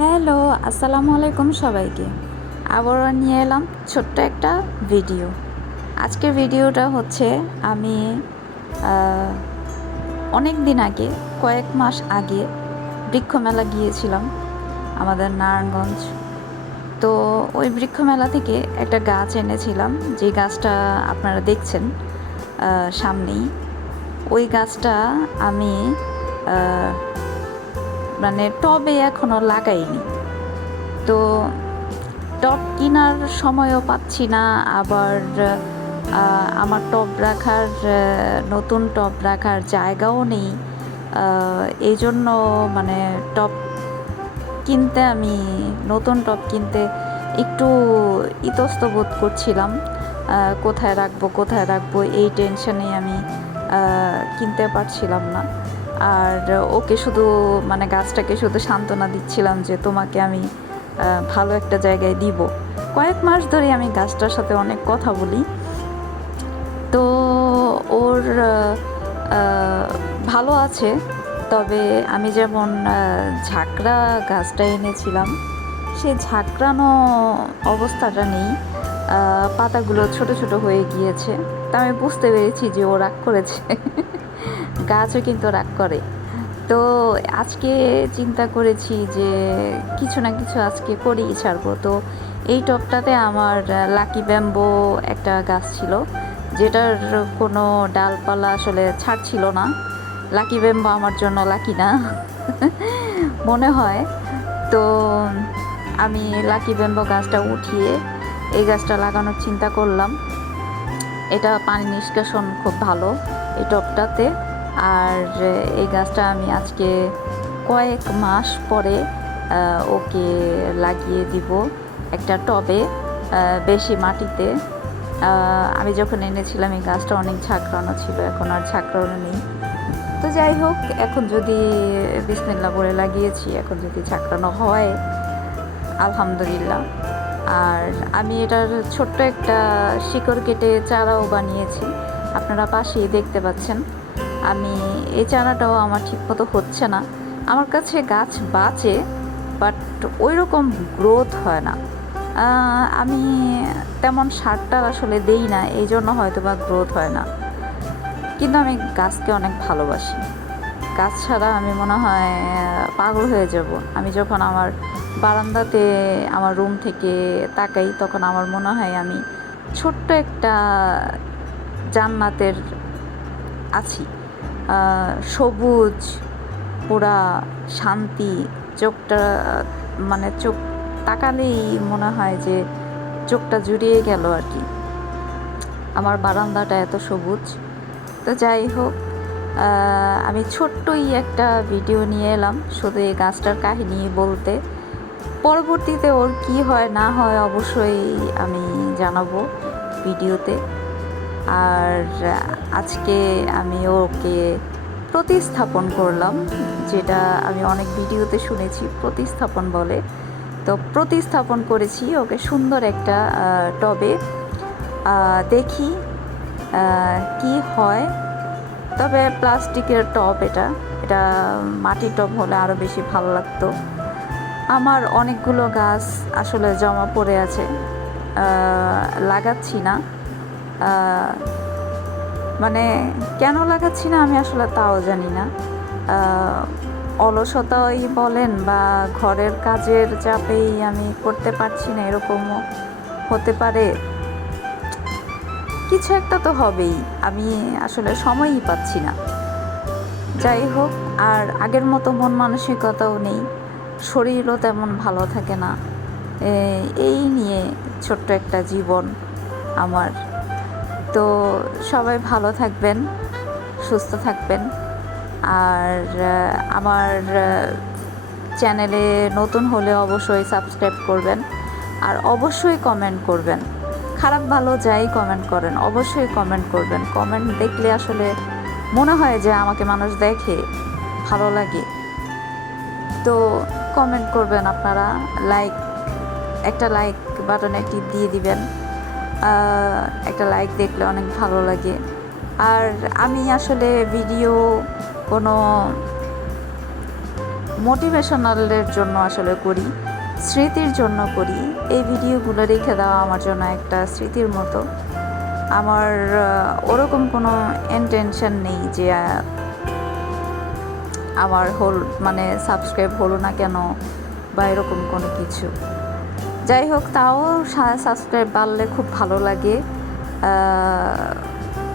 Hello, আসসালামু আলাইকুম সবাইকে। আবারও নিয়ে এলাম ছোট্ট একটা ভিডিও। আজকের ভিডিওটা হচ্ছে আমি আহ, অনেক দিন আগে, কয়েক মাস আগে বৃক্ষমেলা গিয়েছিলাম আমাদের নারায়ণগঞ্জ। তো ওই বৃক্ষমেলা থেকে একটা গাছ এনেছিলাম, যে গাছটা আপনারা দেখছেন সামনেই। ওই গাছটা আমি আহ, মানে টবে এখনও লাগাইনি। তো টব কেনার সময়ও পাচ্ছি না, আবার আমার টব রাখার নতুন টব রাখার জায়গাও নেই। এই জন্য মানে টব কিনতে আমি নতুন টব কিনতে একটু ইতস্ত বোধ করছিলাম। কোথায় রাখবো এই টেনশনে আমি কিনতে পারছিলাম না। আর ওকে শুধু মানে গাছটাকে শুধু সান্ত্বনা দিচ্ছিলাম যে তোমাকে আমি ভালো একটা জায়গায় দিব। কয়েক মাস ধরে আমি গাছটার সাথে অনেক কথা বলি। তো ওর ভালো আছে, তবে আমি যেমন ঝাঁকড়া গাছটা এনেছিলাম, সে ঝাঁকড়ানো অবস্থাটা নেই। পাতাগুলো ছোট ছোট হয়ে গিয়েছে। তা আমি বুঝতে পেরেছি যে ও রাগ করেছে। গাছও কিন্তু রাগ করে। তো আজকে চিন্তা করেছি যে কিছু না কিছু আজকে করেই ছাড়বো। তো এই টবটাতে আমার লাকি ব্যাম্বো একটা গাছ ছিল, যেটার কোনো ডালপালা আসলে ছাড়ছিল না। লাকি ব্যাম্বো আমার জন্য লাকি না মনে হয়। তো আমি লাকি ব্যাম্বো গাছটা উঠিয়ে এই গাছটা লাগানোর চিন্তা করলাম। এটা পানি নিষ্কাশন খুব ভালো এই টবটাতে। আর এই গাছটা আমি আজকে কয়েক মাস পরে ওকে লাগিয়ে দিব একটা টবে, বেশি মাটিতে। আমি যখন এনেছিলাম এই গাছটা অনেক ঝাঁকড়ানো ছিল, এখন আর ঝাঁকড়ানো নেই। তো যাই হোক, এখন যদি বিসমিল্লাহ বলে লাগিয়েছি, এখন যদি ঝাঁকড়ানো হয় আলহামদুলিল্লাহ। আর আমি এটার ছোট্ট একটা শিকড় কেটে চারাও বানিয়েছি, আপনারা পাশেই দেখতে পাচ্ছেন। আমি এই চারাটাও আমার ঠিকমতো হচ্ছে না। আমার কাছে গাছ বাঁচে, বাট ওই রকম গ্রোথ হয় না। আমি তেমন সারটার আসলে দেই না, এই জন্য হয়তো বা গ্রোথ হয় না। কিন্তু আমি গাছকে অনেক ভালোবাসি। গাছ ছাড়া আমি মনে হয় পাগল হয়ে যাব। আমি যখন আমার বারান্দাতে আমার রুম থেকে তাকাই, তখন আমার মনে হয় আমি ছোট্ট একটা জান্নাতের আছি। সবুজ, পুরা শান্তি। চোখটা মানে চোখ তাকালেই মনে হয় যে চোখটা জুড়িয়ে গেল আর কি। আমার বারান্দাটা এত সবুজ। তো যাই হোক, আমি ছোট্টই একটা ভিডিও নিয়ে এলাম শুধু এই গাছটার কাহিনী বলতে। পরবর্তীতে ওর কি হয় না হয় অবশ্যই আমি জানাবো ভিডিওতে। আর আজকে আমি ওকে প্রতিস্থাপন করলাম, যেটা আমি অনেক ভিডিওতে শুনেছি প্রতিস্থাপন বলে। তো প্রতিস্থাপন করেছি ওকে সুন্দর একটা টবে। দেখি কি হয়। তবে প্লাস্টিকের টব, এটা এটা মাটির টব হলে আরও বেশি ভালো লাগতো। আমার অনেকগুলো গাছ আসলে জমা পড়ে আছে, লাগাচ্ছি না। মানে কেন লাগাচ্ছি না আমি আসলে তাও জানি না। অলসতাই বলেন বা ঘরের কাজের চাপেই আমি করতে পারছি না, এরকমও হতে পারে। কিছু একটা তো হবেই, আমি আসলে সময়ই পাচ্ছি না। যাই হোক, আর আগের মতো মন মানসিকতাও নেই, শরীরও তেমন ভালো থাকে না। এই নিয়ে ছোট্ট একটা জীবন আমার। তো সবাই ভালো থাকবেন, সুস্থ থাকবেন। আর আমার চ্যানেলে নতুন হলে অবশ্যই সাবস্ক্রাইব করবেন, আর অবশ্যই কমেন্ট করবেন। খারাপ ভালো যাই কমেন্ট করেন, অবশ্যই কমেন্ট করবেন। কমেন্ট দেখলে আসলে মনে হয় যে আমাকে মানুষ দেখে, ভালো লাগে। তো কমেন্ট করবেন আপনারা, একটা লাইক বাটনে টিপ দিয়ে দিবেন। একটা লাইক দেখলে অনেক ভালো লাগে। আর আমি আসলে ভিডিও কোনো মোটিভেশনালের জন্য আসলে করি, স্মৃতির জন্য করি। এই ভিডিওগুলো রেখে দেওয়া আমার জন্য একটা স্মৃতির মতো। আমার ওরকম কোনো ইন্টেনশন নেই যে আমার মানে সাবস্ক্রাইব হলো না কেন বা এরকম কোনো কিছু। যাই হোক, তাও সাবস্ক্রাইব বাড়লে খুব ভালো লাগে,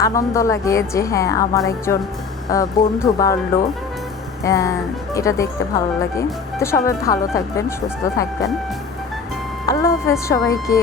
আনন্দ লাগে যে হ্যাঁ আমার একজন বন্ধু বাড়লো, এটা দেখতে ভালো লাগে। তো সবাই ভালো থাকবেন, সুস্থ থাকবেন। আল্লাহ হাফেজ সবাইকে।